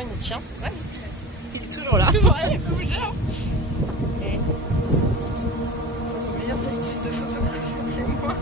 téléphone il tient. Ouais. Il est toujours là. Toujours là, il a pas bougé, hein. Et Meilleure astuce de photographie, c'est moi.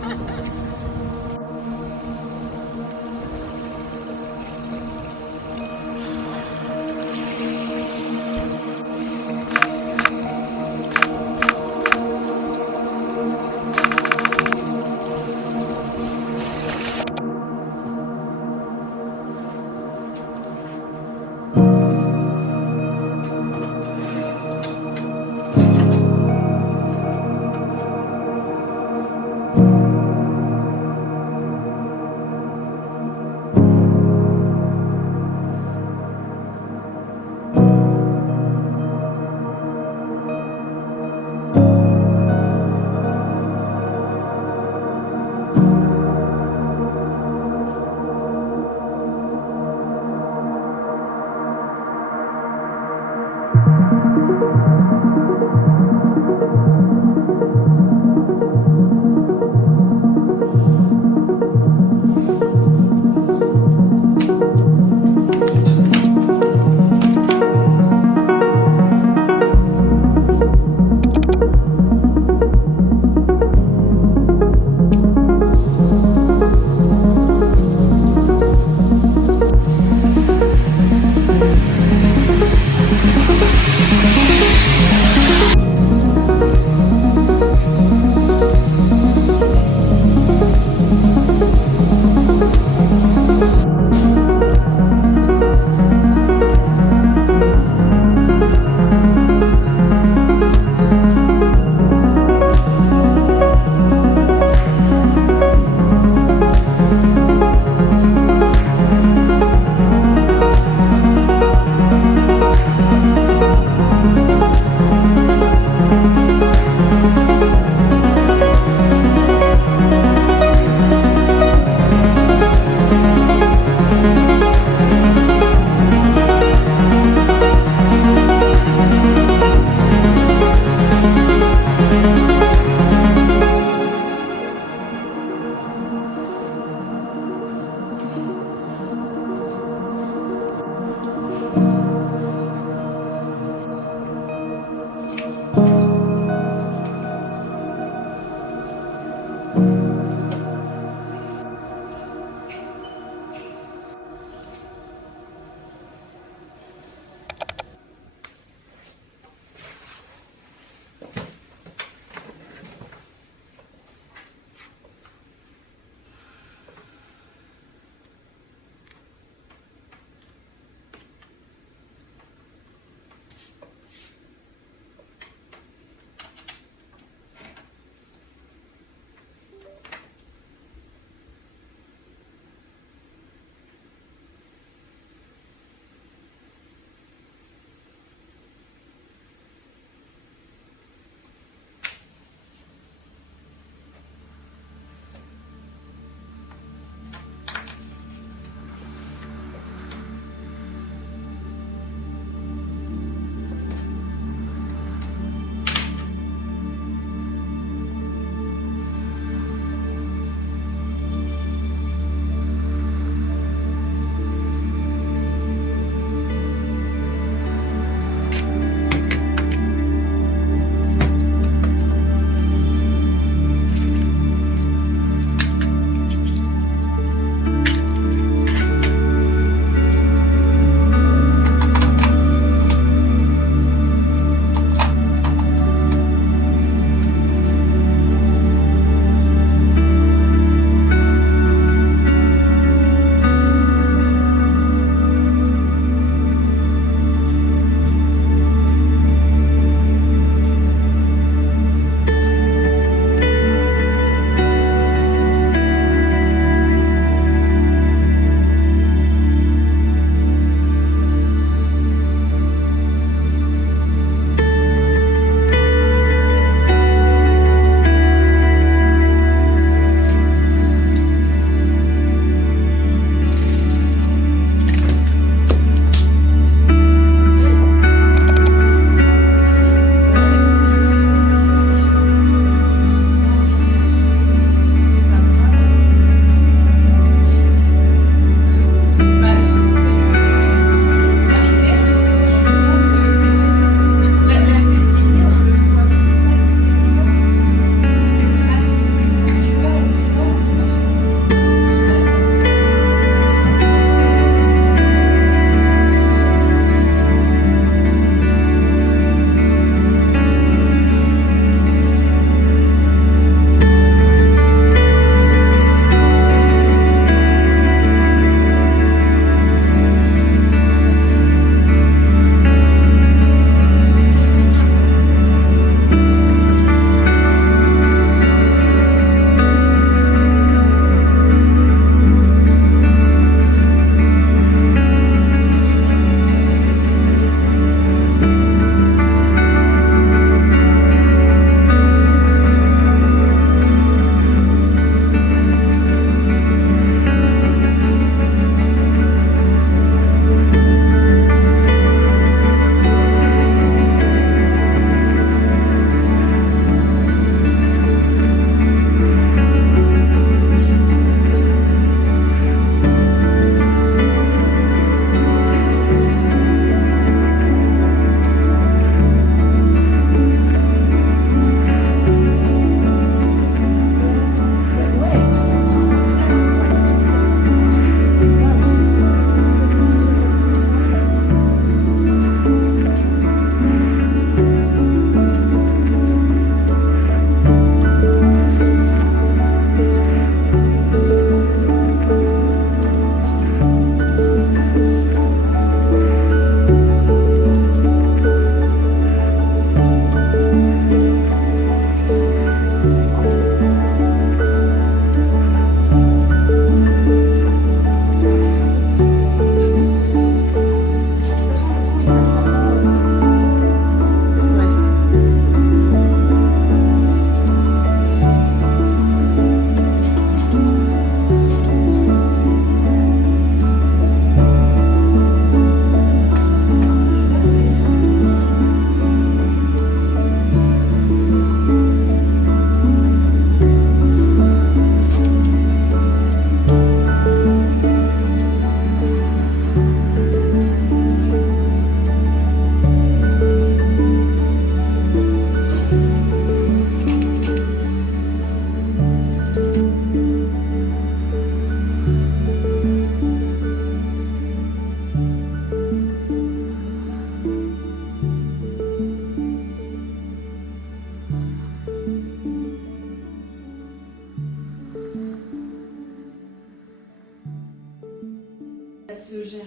se gère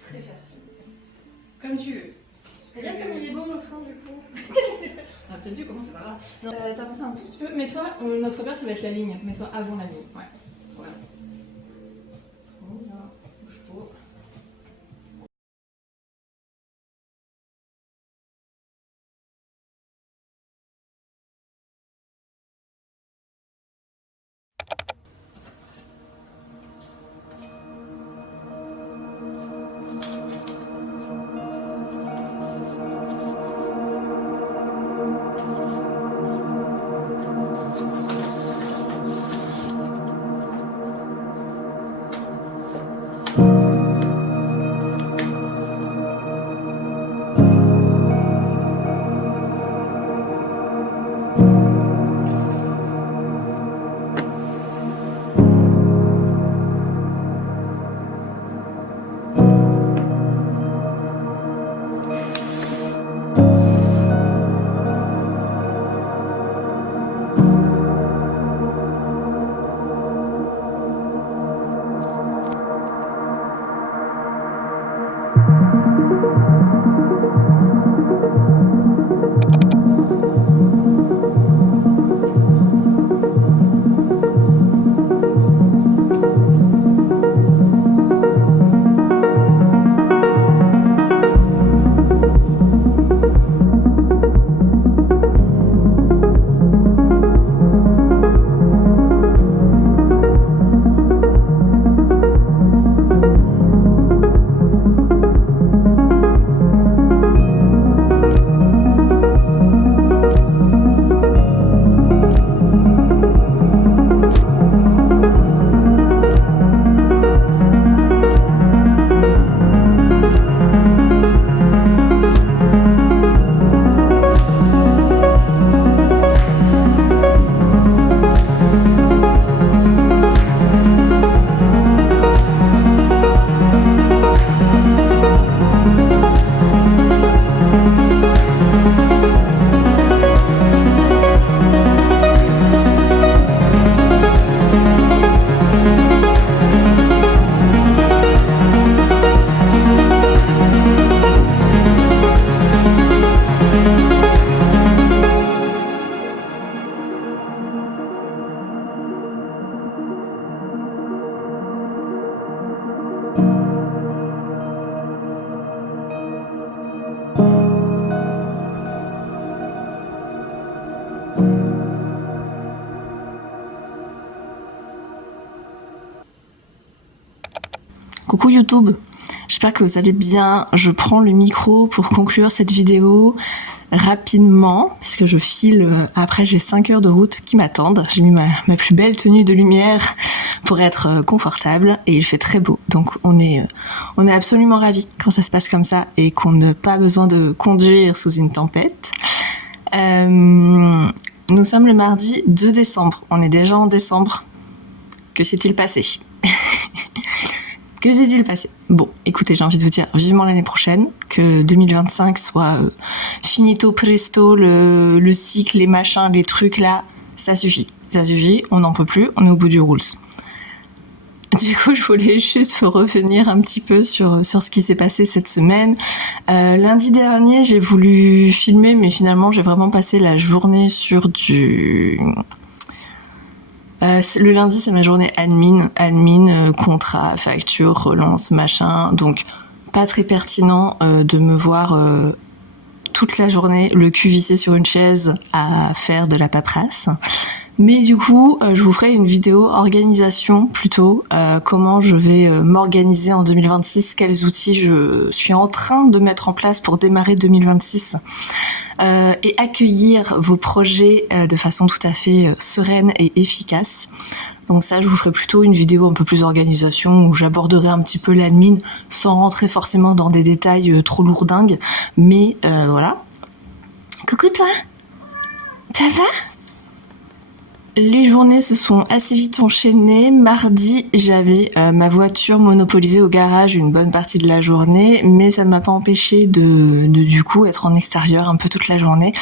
très facile. Comme tu veux. Regarde comme il est beau le fond du coup. On a peut-être dû commencer par là. T'as pensé un tout petit peu. Mets-toi, notre repère ça va être la ligne. Mets-toi avant la ligne. Ouais. Voilà. Trop bien. Bouge pas. Coucou YouTube, j'espère que vous allez bien. Je prends le micro pour conclure cette vidéo rapidement, parce que je file, après j'ai 5 heures de route qui m'attendent. J'ai mis ma plus belle tenue de lumière pour être confortable et il fait très beau. Donc on est absolument ravis quand ça se passe comme ça et qu'on n'a pas besoin de conduire sous une tempête. Nous sommes le mardi 2 décembre, on est déjà en décembre. Que s'est-il passé? Que s'est-il passé? Bon, écoutez, j'ai envie de vous dire vivement l'année prochaine, que 2025 soit finito presto, le cycle, les machins, les trucs là, ça suffit, on n'en peut plus, on est au bout du rules. Du coup, je voulais juste revenir un petit peu sur ce qui s'est passé cette semaine. Lundi dernier, j'ai voulu filmer, mais finalement, j'ai vraiment passé la journée sur du... le lundi, c'est ma journée admin, contrat, facture, relance, machin. Donc, pas très pertinent de me voir toute la journée le cul vissé sur une chaise à faire de la paperasse. Mais du coup, je vous ferai une vidéo organisation plutôt, comment je vais m'organiser en 2026, quels outils je suis en train de mettre en place pour démarrer 2026 et accueillir vos projets de façon tout à fait sereine et efficace. Donc ça, je vous ferai plutôt une vidéo un peu plus organisation où j'aborderai un petit peu l'admin sans rentrer forcément dans des détails trop lourdingues. Mais voilà. Coucou toi, ça va ? Les journées se sont assez vite enchaînées. Mardi, j'avais ma voiture monopolisée au garage une bonne partie de la journée, mais ça ne m'a pas empêché de du coup être en extérieur un peu toute la journée.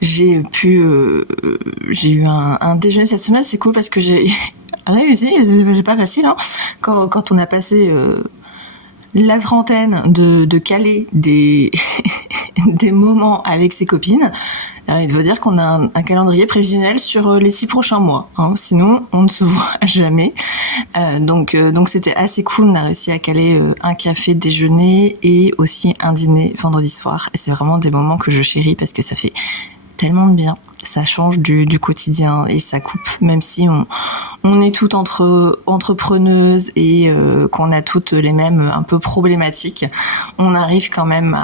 J'ai eu un déjeuner cette semaine, c'est cool parce que j'ai réussi, c'est pas facile hein. Quand on a passé la trentaine de caler des, des moments avec ses copines, il veut dire qu'on a un calendrier prévisionnel sur les 6 prochains mois. Hein, sinon, on ne se voit jamais. Donc c'était assez cool. On a réussi à caler un café déjeuner et aussi un dîner vendredi soir. Et c'est vraiment des moments que je chéris parce que ça fait tellement de bien. Ça change du quotidien et ça coupe. Même si on est toutes entrepreneuses et qu'on a toutes les mêmes un peu problématiques, on arrive quand même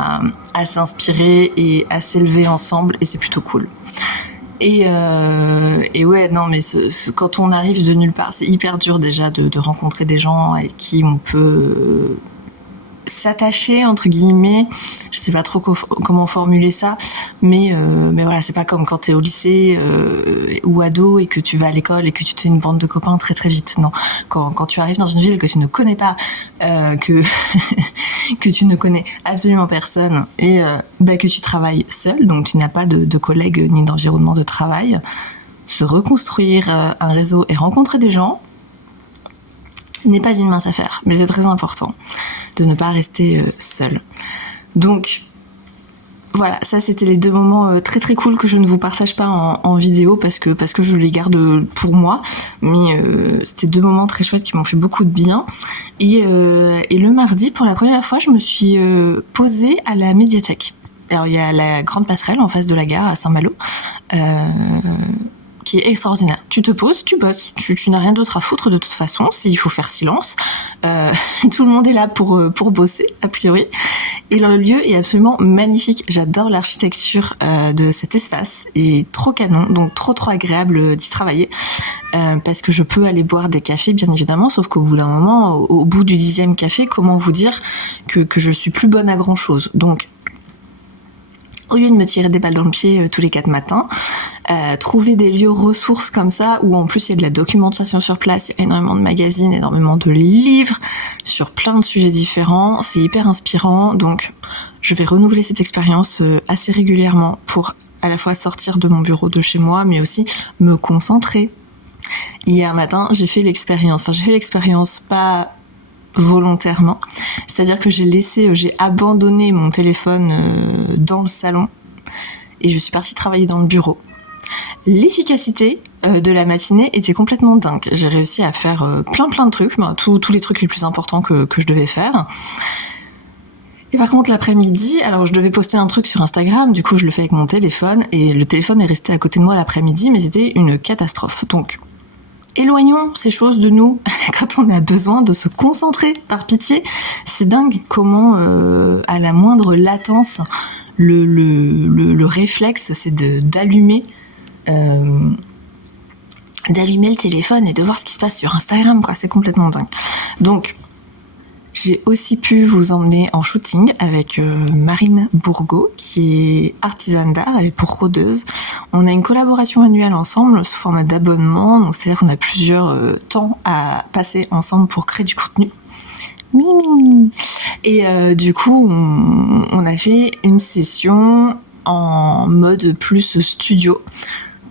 à s'inspirer et à s'élever ensemble et c'est plutôt cool. Et ouais, non, mais quand on arrive de nulle part, c'est hyper dur déjà de rencontrer des gens avec qui on peut s'attacher entre guillemets, je sais pas trop comment formuler ça, mais voilà, c'est pas comme quand t'es au lycée ou ado et que tu vas à l'école et que tu te fais une bande de copains très très vite. Non, quand tu arrives dans une ville que tu ne connais pas, que que tu ne connais absolument personne et que tu travailles seul, donc tu n'as pas de collègues ni d'environnement de travail, se reconstruire un réseau et rencontrer des gens n'est pas une mince affaire, mais c'est très important de ne pas rester seul. Donc voilà, ça c'était les 2 moments très très cool que je ne vous partage pas en vidéo parce que je les garde pour moi, mais c'était 2 moments très chouettes qui m'ont fait beaucoup de bien. Et le mardi, pour la première fois, je me suis posée à la médiathèque. Alors il y a la grande passerelle en face de la gare à Saint-Malo, qui est extraordinaire. Tu te poses, tu bosses, tu n'as rien d'autre à foutre de toute façon, s'il faut faire silence. Tout le monde est là pour bosser, a priori. Et le lieu est absolument magnifique. J'adore l'architecture de cet espace. Il est trop canon, donc trop agréable d'y travailler. Parce que je peux aller boire des cafés, bien évidemment, sauf qu'au bout d'un moment, au bout du 10e café, comment vous dire que je suis plus bonne à grand chose. Donc, au lieu de me tirer des balles dans le pied tous les 4 matins, trouver des lieux ressources comme ça, où en plus il y a de la documentation sur place, il y a énormément de magazines, énormément de livres sur plein de sujets différents, c'est hyper inspirant, donc je vais renouveler cette expérience assez régulièrement pour à la fois sortir de mon bureau de chez moi, mais aussi me concentrer. Hier matin, j'ai fait l'expérience pas volontairement, c'est-à-dire que j'ai abandonné mon téléphone dans le salon et je suis partie travailler dans le bureau. L'efficacité de la matinée était complètement dingue. J'ai réussi à faire plein de trucs, tous les trucs les plus importants que je devais faire. Et par contre l'après-midi, alors je devais poster un truc sur Instagram, du coup je le fais avec mon téléphone et le téléphone est resté à côté de moi l'après-midi, mais c'était une catastrophe. Donc éloignons ces choses de nous quand on a besoin de se concentrer, par pitié. C'est dingue comment, à la moindre latence, le réflexe, c'est d'allumer le téléphone et de voir ce qui se passe sur Instagram, quoi. C'est complètement dingue. Donc, j'ai aussi pu vous emmener en shooting avec Marine Bourgault, qui est artisane d'art, elle est pour Rodeuse. On a une collaboration annuelle ensemble sous format d'abonnement, donc c'est-à-dire qu'on a plusieurs temps à passer ensemble pour créer du contenu. Mimi. Et du coup, on a fait une session en mode plus studio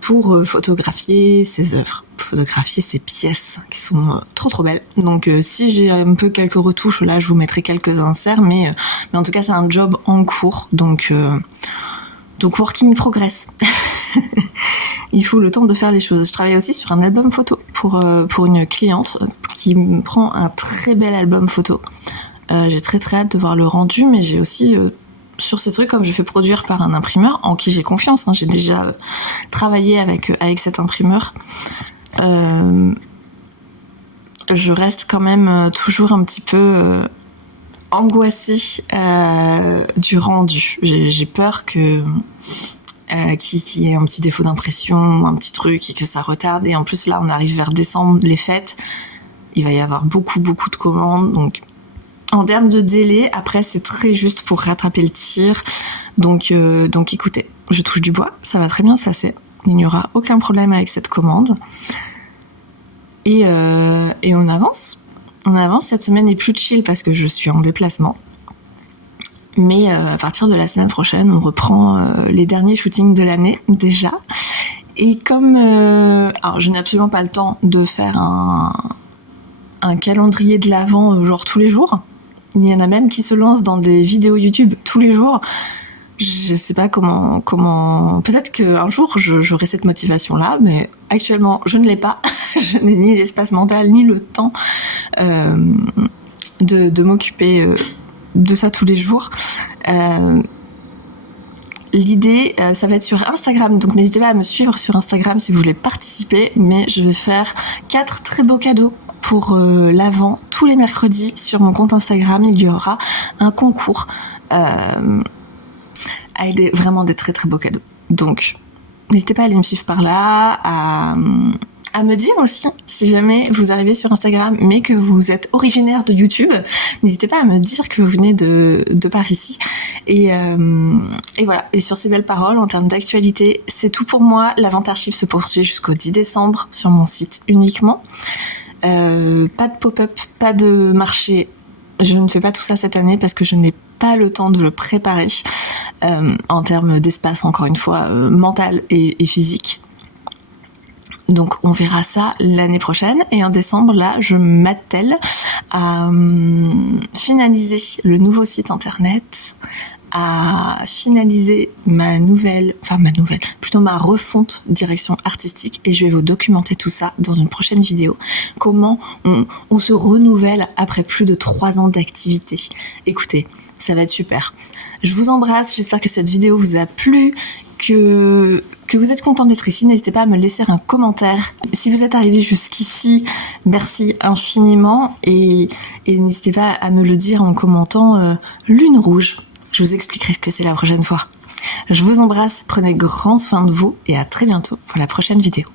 pour photographier ses œuvres, photographier ses pièces qui sont trop belles. Donc si j'ai un peu quelques retouches, là je vous mettrai quelques inserts, mais en tout cas c'est un job en cours, donc work in progress. Il faut le temps de faire les choses. Je travaille aussi sur un album photo pour une cliente qui me prend un très bel album photo. J'ai très hâte de voir le rendu, mais j'ai aussi sur ces trucs, comme je fais produire par un imprimeur en qui j'ai confiance, hein, j'ai déjà travaillé avec cet imprimeur, je reste quand même toujours un petit peu angoissée du rendu. J'ai peur qu'il y ait un petit défaut d'impression, un petit truc et que ça retarde. Et en plus là on arrive vers décembre, les fêtes, il va y avoir beaucoup de commandes, donc en termes de délai, après c'est très juste pour rattraper le tir. Donc écoutez, je touche du bois, ça va très bien se passer. Il n'y aura aucun problème avec cette commande. Et on avance. Cette semaine est plus chill parce que je suis en déplacement. Mais à partir de la semaine prochaine, on reprend les derniers shootings de l'année déjà. Et comme alors je n'ai absolument pas le temps de faire un calendrier de l'Avent genre tous les jours. Il y en a même qui se lancent dans des vidéos YouTube tous les jours. Je sais pas comment... Peut-être qu'un jour, j'aurai cette motivation-là, mais actuellement, je ne l'ai pas. Je n'ai ni l'espace mental, ni le temps de m'occuper de ça tous les jours. L'idée, ça va être sur Instagram, donc n'hésitez pas à me suivre sur Instagram si vous voulez participer, mais je vais faire 4 très beaux cadeaux pour l'Avent. Tous les mercredis, sur mon compte Instagram, il y aura un concours avec vraiment des très très beaux cadeaux. Donc, n'hésitez pas à aller me suivre par là, à me dire aussi, si jamais vous arrivez sur Instagram, mais que vous êtes originaire de YouTube, n'hésitez pas à me dire que vous venez de par ici. Et voilà. Et sur ces belles paroles, en termes d'actualité, c'est tout pour moi. La vente archive se poursuit jusqu'au 10 décembre sur mon site uniquement. Pas de pop-up, pas de marché. Je ne fais pas tout ça cette année parce que je n'ai pas le temps de le préparer en termes d'espace, encore une fois, mental et physique. Donc on verra ça l'année prochaine. Et en décembre, là, je m'attelle à finaliser le nouveau site internet, à finaliser ma refonte direction artistique, et je vais vous documenter tout ça dans une prochaine vidéo. Comment on se renouvelle après plus de 3 ans d'activité. Écoutez, ça va être super. Je vous embrasse, j'espère que cette vidéo vous a plu, que vous êtes content d'être ici. N'hésitez pas à me laisser un commentaire. Si vous êtes arrivé jusqu'ici, merci infiniment, et n'hésitez pas à me le dire en commentant lune rouge. Je vous expliquerai ce que c'est la prochaine fois. Je vous embrasse, prenez grand soin de vous et à très bientôt pour la prochaine vidéo.